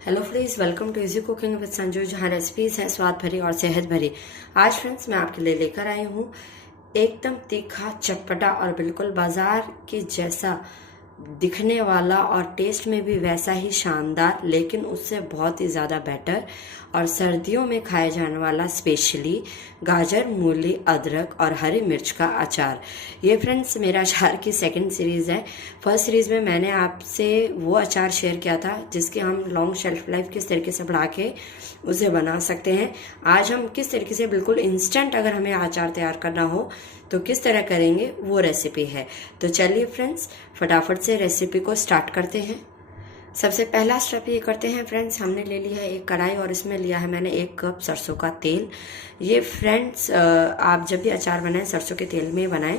Hello friends, welcome to easy cooking with Sanju, जहाँ recipes हैं स्वाद भरी और सेहत भरी। आज फ्रेंड्स मैं आपके लिए लेकर आई हूँ एकदम तीखा, चटपटा और बिल्कुल बाजार के जैसा दिखने वाला और टेस्ट में भी वैसा ही शानदार, लेकिन उससे बहुत ही ज़्यादा बेटर और सर्दियों में खाया जाने वाला स्पेशली गाजर, मूली, अदरक और हरी मिर्च का अचार। ये फ्रेंड्स मेरा अचार की सेकंड सीरीज़ है। फर्स्ट सीरीज़ में मैंने आपसे वो अचार शेयर किया था जिसकी हम लॉन्ग शेल्फ लाइफ किस तरीके से बढ़ा के उसे बना सकते हैं। आज हम किस तरीके से बिल्कुल इंस्टेंट अगर हमें अचार तैयार करना हो तो किस तरह करेंगे वो रेसिपी है। तो चलिए फ्रेंड्स फटाफट से रेसिपी को स्टार्ट करते हैं। सबसे पहला स्टेप ये करते हैं फ्रेंड्स, हमने ले लिया है एक कढ़ाई और इसमें लिया है मैंने 1 कप सरसों का तेल। ये फ्रेंड्स आप जब भी अचार बनाएं सरसों के तेल में बनाएं,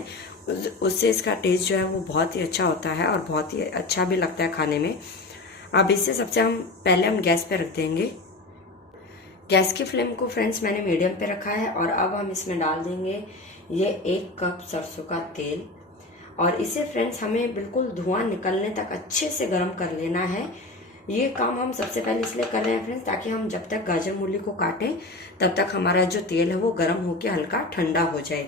उससे इसका टेस्ट जो है वो बहुत ही अच्छा होता है और बहुत ही अच्छा भी लगता है खाने में। अब इससे सबसे पहले हम गैस पे रख देंगे। गैस की फ्लेम को फ्रेंड्स मैंने मीडियम पे रखा है और अब हम इसमें डाल देंगे ये 1 कप सरसों का तेल और इसे फ्रेंड्स हमें बिल्कुल धुआं निकलने तक अच्छे से गर्म कर लेना है। ये काम हम सबसे पहले इसलिए कर रहे हैं फ्रेंड्स ताकि हम जब तक गाजर मूली को काटें तब तक हमारा जो तेल है वो गर्म होकर हल्का ठंडा हो जाए।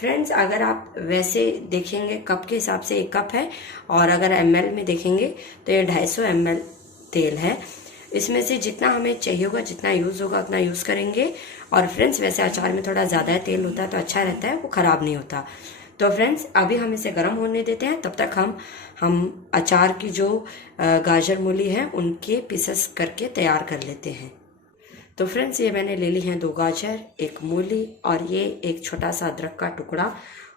फ्रेंड्स अगर आप वैसे देखेंगे कप के हिसाब से 1 कप है और अगर ml में देखेंगे तो ये 250 ml तेल है। इसमें से जितना हमें चाहिए होगा, जितना यूज होगा उतना यूज करेंगे। और फ्रेंड्स वैसे अचार में थोड़ा ज्यादा तेल होता है तो अच्छा रहता है, वो खराब नहीं होता। तो फ्रेंड्स अभी हम इसे गर्म होने देते हैं, तब तक हम अचार की जो गाजर मूली है उनके पीसेस करके तैयार कर लेते हैं। तो फ्रेंड्स ये मैंने ले ली है 2 गाजर, 1 मूली और ये एक छोटा सा अदरक का टुकड़ा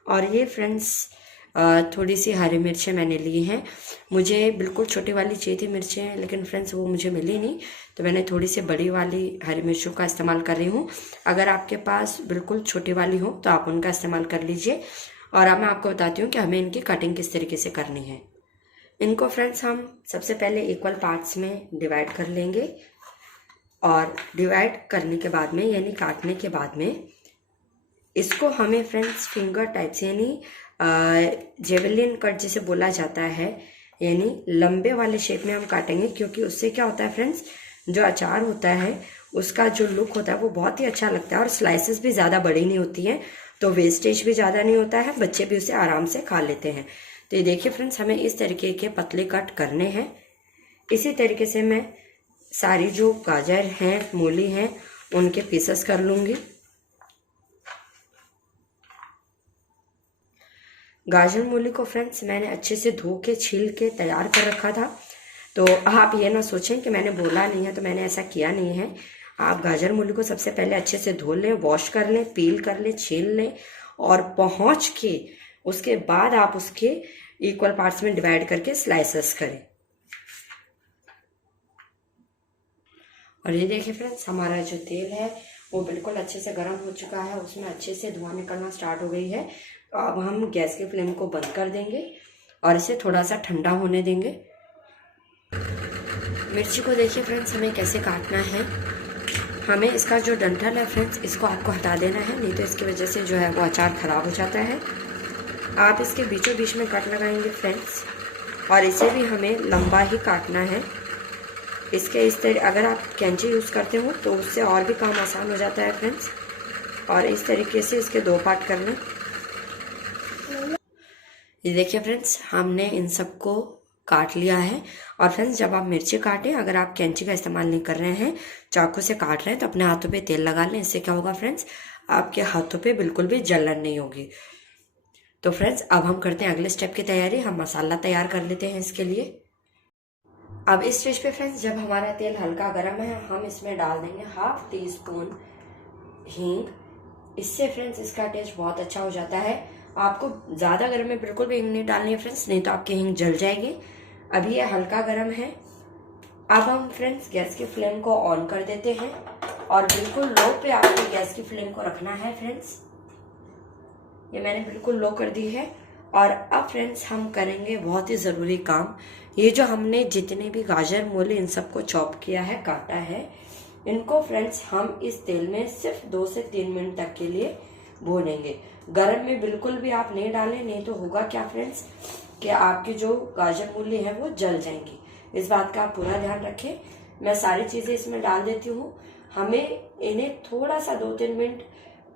और ये फ्रेंड्स थोड़ी सी हरी मिर्चें मैंने ली हैं। मुझे बिल्कुल छोटी वाली चाहिए थी मिर्चें, लेकिन फ्रेंड्स वो मुझे मिली नहीं तो मैंने थोड़ी सी बड़ी वाली हरी मिर्चों का इस्तेमाल कर रही हूँ। अगर आपके पास बिल्कुल छोटी वाली हो तो आप उनका इस्तेमाल कर लीजिए। और अब मैं आपको बताती हूँ कि हमें इनकी कटिंग किस तरीके से करनी है। इनको फ्रेंड्स हम सबसे पहले इक्वल पार्ट्स में डिवाइड कर लेंगे और डिवाइड करने के बाद में यानी काटने के बाद में इसको हमें फ्रेंड्स फिंगर टाइप से यानी जेवलिन कट जिसे बोला जाता है, यानी लंबे वाले शेप में हम काटेंगे। क्योंकि उससे क्या होता है फ्रेंड्स, जो अचार होता है उसका जो लुक होता है वो बहुत ही अच्छा लगता है और स्लाइसेस भी ज़्यादा बड़ी नहीं होती हैं तो वेस्टेज भी ज़्यादा नहीं होता है, बच्चे भी उसे आराम से खा लेते हैं। तो ये देखिए फ्रेंड्स हमें इस तरीके के पतले कट करने हैं। इसी तरीके से मैं सारी जो गाजर हैं, मूली हैं, उनके पीसेस कर लूँगी। गाजर मूली को फ्रेंड्स मैंने अच्छे से धो के छील के तैयार कर रखा था। तो आप ये ना सोचें कि मैंने बोला नहीं है तो मैंने ऐसा किया नहीं है। आप गाजर मूली को सबसे पहले अच्छे से धो लें, वॉश कर लें, पील कर लें, छील लें और पहुँच के उसके बाद आप उसके इक्वल पार्ट्स में डिवाइड करके स्लाइसेस करें। और ये देखिए फ्रेंड्स हमारा जो तेल है वो बिल्कुल अच्छे से गर्म हो चुका है, उसमें अच्छे से धुआं निकलना स्टार्ट हो गई है। तो अब हम गैस के फ्लेम को बंद कर देंगे और इसे थोड़ा सा ठंडा होने देंगे। मिर्ची को देखिए फ्रेंड्स हमें कैसे काटना है। हमें इसका जो डंठल है फ्रेंड्स इसको आपको हटा देना है, नहीं तो इसकी वजह से जो है वो अचार खराब हो जाता है। आप इसके बीचों बीच में कट लगाएंगे फ्रेंड्स और इसे भी हमें लंबा ही काटना है। इसके इस तरह अगर आप कैंची यूज़ करते हो तो उससे और भी काम आसान हो जाता है फ्रेंड्स। और इस तरीके से इसके 2 पार्ट कर लें। ये देखिए फ्रेंड्स हमने इन सबको काट लिया है। और फ्रेंड्स जब आप मिर्ची काटें, अगर आप कैंची का इस्तेमाल नहीं कर रहे हैं, चाकू से काट रहे हैं, तो अपने हाथों पे तेल लगा लें। इससे क्या होगा फ्रेंड्स, आपके हाथों पे बिल्कुल भी जलन नहीं होगी। तो फ्रेंड्स अब हम करते हैं अगले स्टेप की तैयारी। हम मसाला तैयार कर लेते हैं इसके लिए। अब इस स्टेज पे फ्रेंड्स जब हमारा तेल हल्का गर्म है हम इसमें डाल देंगे 1/2 टीस्पून हींग। इससे फ्रेंड्स इसका टेस्ट बहुत अच्छा हो जाता है। आपको ज़्यादा गर्म में बिल्कुल भी हींग नहीं डालनी है फ्रेंड्स, नहीं तो आपकी हींग जल जाएगी। अभी ये हल्का गर्म है। अब हम फ्रेंड्स गैस की फ्लेम को ऑन कर देते हैं और बिल्कुल लो पे आपको गैस की फ्लेम को रखना है फ्रेंड्स। ये मैंने बिल्कुल लो कर दी है। और अब फ्रेंड्स हम करेंगे बहुत ही ज़रूरी काम। ये जो हमने जितने भी गाजर मूली इन सबको चॉप किया है, काटा है, इनको फ्रेंड्स हम इस तेल में सिर्फ 2 से 3 मिनट तक के लिए भूनेंगे। गरम में बिल्कुल भी आप नहीं डालें, नहीं तो होगा क्या फ्रेंड्स कि आपकी जो गाजर मूली है वो जल जाएंगी। इस बात का आप पूरा ध्यान रखें। मैं सारी चीज़ें इसमें डाल देती हूँ। हमें इन्हें थोड़ा सा 2-3 मिनट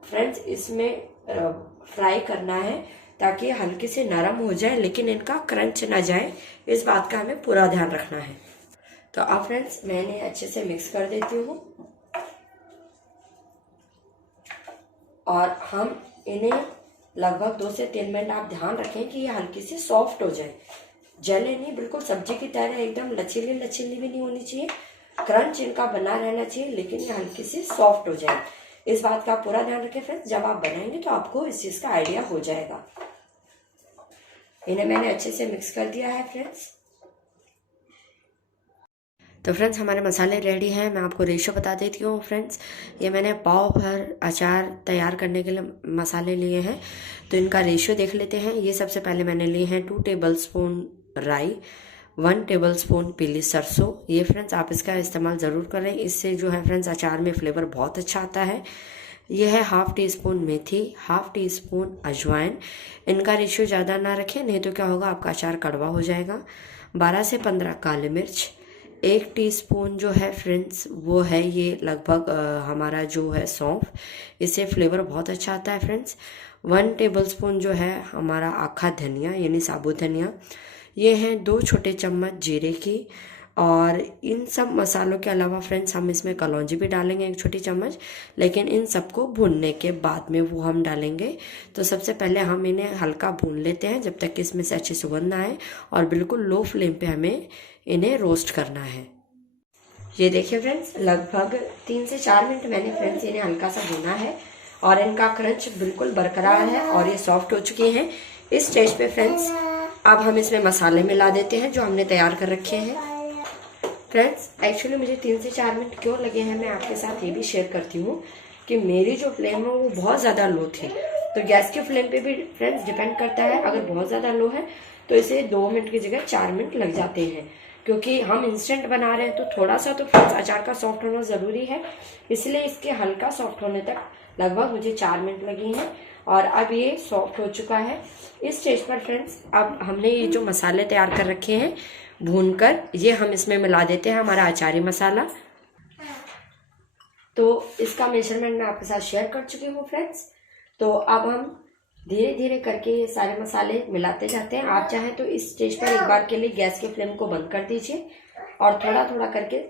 फ्रेंड्स इसमें फ्राई करना है ताकि हल्के से नरम हो जाए, लेकिन इनका क्रंच ना जाए, इस बात का हमें पूरा ध्यान रखना है। तो अब फ्रेंड्स मैं इन्हें अच्छे से मिक्स कर देती हूँ और हम इन्हें लगभग 2 से 3 मिनट आप ध्यान रखें कि ये हल्की सी सॉफ्ट हो जाए, जले नहीं, बिल्कुल सब्जी की तरह एकदम लचीली लचीली भी नहीं होनी चाहिए, क्रंच इनका बना रहना चाहिए, लेकिन ये हल्की सी सॉफ्ट हो जाए। इस बात का पूरा ध्यान रखें फ्रेंड्स, जब आप बनाएंगे तो आपको इस चीज़ का आइडिया हो जाएगा। इन्हें मैंने अच्छे से मिक्स कर दिया है फ्रेंड्स। तो फ्रेंड्स हमारे मसाले रेडी हैं। मैं आपको रेशो बता देती हूँ फ्रेंड्स। ये मैंने पाव भर अचार तैयार करने के लिए मसाले लिए हैं, तो इनका रेशो देख लेते हैं। ये सबसे पहले मैंने लिए हैं 2 टेबलस्पून राई, 1 टेबलस्पून पीली सरसों। ये फ्रेंड्स आप इसका इस्तेमाल ज़रूर करें, इससे जो है फ्रेंड्स अचार में फ्लेवर बहुत अच्छा आता है। यह है 1/2 टीस्पून मेथी, 1/2 टीस्पून अजवाइन। इनका रेशियो ज़्यादा ना रखें, नहीं तो क्या होगा, आपका अचार कड़वा हो जाएगा। 12 से 15 काली मिर्च, 1 टीस्पून जो है फ्रेंड्स वो है ये लगभग हमारा जो है सौंफ, इससे फ्लेवर बहुत अच्छा आता है फ्रेंड्स। 1 टेबलस्पून जो है हमारा आखा धनिया यानी साबुत धनिया। ये हैं 2 छोटे चम्मच जीरे की। और इन सब मसालों के अलावा फ्रेंड्स हम इसमें कलौंजी भी डालेंगे 1 छोटी चम्मच, लेकिन इन सबको भूनने के बाद में वो हम डालेंगे। तो सबसे पहले हम इन्हें हल्का भून लेते हैं जब तक कि इसमें से अच्छी सुगंध ना आए, और बिल्कुल लो फ्लेम पे हमें इन्हें रोस्ट करना है। ये देखिए फ्रेंड्स, लगभग 3 से 4 मिनट मैंने फ्रेंड्स इन्हें हल्का सा भूना है और इनका क्रंच बिल्कुल बरकरार है और ये सॉफ्ट हो चुके हैं। इस स्टेज पे फ्रेंड्स अब हम इसमें मसाले मिला देते हैं जो हमने तैयार कर रखे हैं। फ्रेंड्स एक्चुअली मुझे 3 से 4 मिनट क्यों लगे हैं, मैं आपके साथ ये भी शेयर करती हूँ कि मेरी जो फ्लेम है वो बहुत ज़्यादा लो थी। तो गैस के फ्लेम पे भी फ्रेंड्स डिपेंड करता है, अगर बहुत ज़्यादा लो है तो इसे 2 मिनट की जगह 4 मिनट लग जाते हैं, क्योंकि हम इंस्टेंट बना रहे हैं तो थोड़ा सा तो फ्रेंड्स अचार का सॉफ्ट होना ज़रूरी है, इसलिए इसके हल्का सॉफ्ट होने तक लगभग मुझे 4 मिनट लगी हैं। और अब ये सॉफ्ट हो चुका है। इस स्टेज पर फ्रेंड्स अब हमने ये जो मसाले तैयार कर रखे हैं भूनकर, ये हम इसमें मिला देते हैं हमारा अचारी मसाला। तो इसका मेजरमेंट मैं आपके साथ शेयर कर चुकी हूँ फ्रेंड्स। तो अब हम धीरे धीरे करके ये सारे मसाले मिलाते जाते हैं। आप चाहें तो इस स्टेज पर एक बार के लिए गैस के फ्लेम को बंद कर दीजिए और थोड़ा थोड़ा करके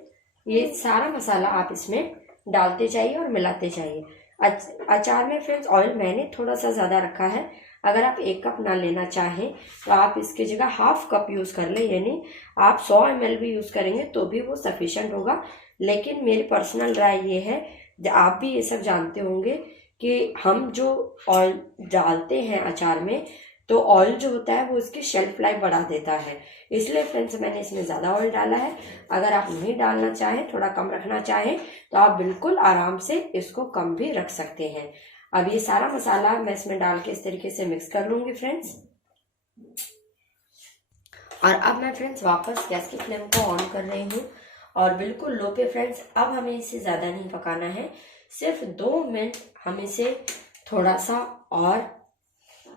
ये सारा मसाला आप इसमें डालते जाइए और मिलाते जाइए। अचार में फ्रेंड्स ऑयल मैंने थोड़ा सा ज़्यादा रखा है, अगर आप 1 कप ना लेना चाहें तो आप इसकी जगह 1/2 कप यूज़ कर लें, यानी आप 100 ml भी यूज़ करेंगे तो भी वो सफिशेंट होगा। लेकिन मेरी पर्सनल राय ये है, आप भी ये सब जानते होंगे कि हम जो ऑयल डालते हैं अचार में, तो ऑयल जो होता है वो इसकी शेल्फ लाइफ बढ़ा देता है, इसलिए फ्रेंड्स मैंने इसमें ज़्यादा ऑयल डाला है। अगर आप नहीं डालना चाहें, थोड़ा कम रखना चाहें, तो आप बिल्कुल आराम से इसको कम भी रख सकते हैं। अब ये सारा मसाला मैं इसमें डाल के इस तरीके से मिक्स कर लूँगी फ्रेंड्स। और अब मैं फ्रेंड्स वापस गैस की फ्लेम को ऑन कर रही हूँ और बिल्कुल लो पे फ्रेंड्स। अब हमें इसे ज़्यादा नहीं पकाना है, सिर्फ 2 मिनट हम इसे थोड़ा सा और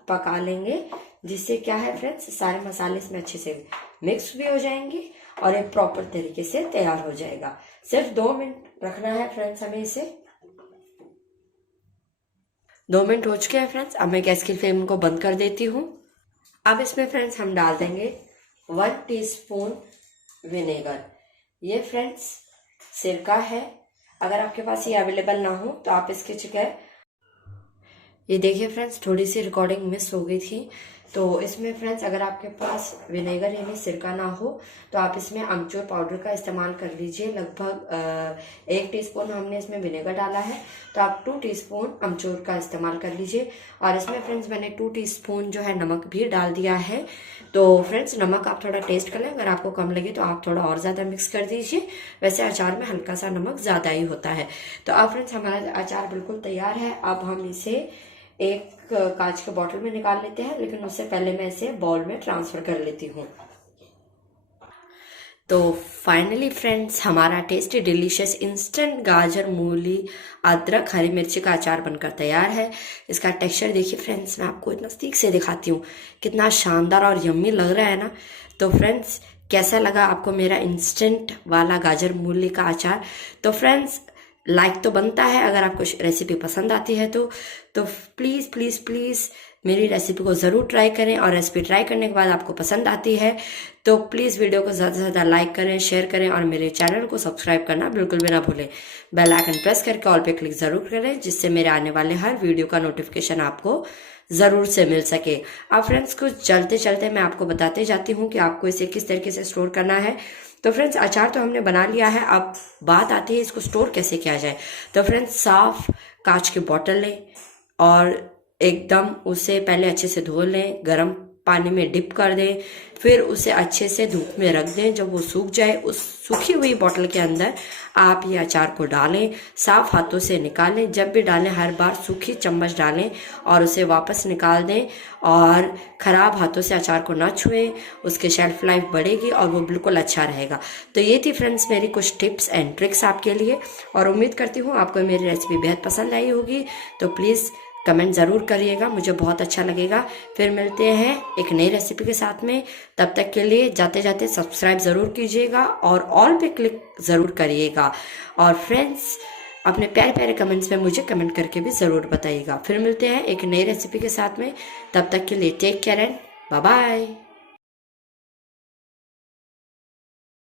पका लेंगे, जिससे क्या है फ्रेंड्स सारे मसाले इसमें अच्छे से मिक्स भी हो जाएंगे और एक प्रॉपर तरीके से तैयार हो जाएगा। सिर्फ 2 मिनट रखना है फ्रेंड्स हमें इसे। 2 मिनट हो चुके हैं फ्रेंड्स। अब मैं गैस की फ्लेम को बंद कर देती हूँ। अब इसमें फ्रेंड्स हम डाल देंगे 1 टीस्पून विनेगर। ये फ्रेंड्स सिरका है, अगर आपके पास ये अवेलेबल ना हो तो आप इसकी जगह, ये देखिए फ्रेंड्स थोड़ी सी रिकॉर्डिंग मिस हो गई थी, तो इसमें फ्रेंड्स अगर आपके पास विनेगर यानी सिरका ना हो तो आप इसमें अमचूर पाउडर का इस्तेमाल कर लीजिए। लगभग 1 टीस्पून हमने इसमें विनेगर डाला है, तो आप 2 टीस्पून अमचूर का इस्तेमाल कर लीजिए। और इसमें फ्रेंड्स मैंने 2 टीस्पून जो है नमक भी डाल दिया है। तो फ्रेंड्स नमक आप थोड़ा टेस्ट कर लें, अगर आपको कम लगे तो आप थोड़ा और ज़्यादा मिक्स कर दीजिए, वैसे अचार में हल्का सा नमक ज़्यादा ही होता है। तो अब फ्रेंड्स हमारा अचार बिल्कुल तैयार है। अब हम इसे एक कांच के बॉटल में निकाल लेते हैं, लेकिन उससे पहले मैं इसे बाउल में ट्रांसफ़र कर लेती हूँ। तो फाइनली फ्रेंड्स हमारा टेस्टी डिलीशियस इंस्टेंट गाजर मूली अदरक हरी मिर्ची का अचार बनकर तैयार है। इसका टेक्सचर देखिए फ्रेंड्स, मैं आपको नज़दीक से दिखाती हूँ, कितना शानदार और यम्मी लग रहा है ना। तो फ्रेंड्स कैसा लगा आपको मेरा इंस्टेंट वाला गाजर मूली का अचार। तो फ्रेंड्स लाइक तो बनता है अगर आपको रेसिपी पसंद आती है तो प्लीज़ प्लीज़ प्लीज़ मेरी रेसिपी को ज़रूर ट्राई करें, और रेसिपी ट्राई करने के बाद आपको पसंद आती है तो प्लीज़ वीडियो को ज़्यादा से ज़्यादा लाइक करें, शेयर करें, और मेरे चैनल को सब्सक्राइब करना बिल्कुल भी ना भूलें। बेल आइकन प्रेस करके ऑल पे क्लिक ज़रूर करें, जिससे मेरे आने वाले हर वीडियो का नोटिफिकेशन आपको ज़रूर से मिल सके। अब फ्रेंड्स कुछ चलते चलते मैं आपको बताते जाती हूँ कि आपको इसे किस तरीके से स्टोर करना है। तो फ्रेंड्स अचार तो हमने बना लिया है, अब बात आती है इसको स्टोर कैसे किया जाए। तो फ्रेंड्स साफ कांच की बोतल लें और एकदम उसे पहले अच्छे से धो लें, गर्म पानी में डिप कर दें, फिर उसे अच्छे से धूप में रख दें। जब वो सूख जाए उस सूखी हुई बोतल के अंदर आप ये अचार को डालें, साफ हाथों से निकालें। जब भी डालें हर बार सूखी चम्मच डालें और उसे वापस निकाल दें, और ख़राब हाथों से अचार को ना छुएं, उसके शेल्फ लाइफ बढ़ेगी और वो बिल्कुल अच्छा रहेगा। तो ये थी फ्रेंड्स मेरी कुछ टिप्स एंड ट्रिक्स आपके लिए, और उम्मीद करती हूँ आपको मेरी रेसिपी बेहद पसंद आई होगी। तो प्लीज़ कमेंट ज़रूर करिएगा, मुझे बहुत अच्छा लगेगा। फिर मिलते हैं एक नई रेसिपी के साथ में, तब तक के लिए जाते जाते सब्सक्राइब ज़रूर कीजिएगा और ऑल पे क्लिक ज़रूर करिएगा। और फ्रेंड्स अपने प्यारे प्यारे कमेंट्स में मुझे कमेंट करके भी ज़रूर बताइएगा। फिर मिलते हैं एक नई रेसिपी के साथ में, तब तक के लिए take care and bye bye.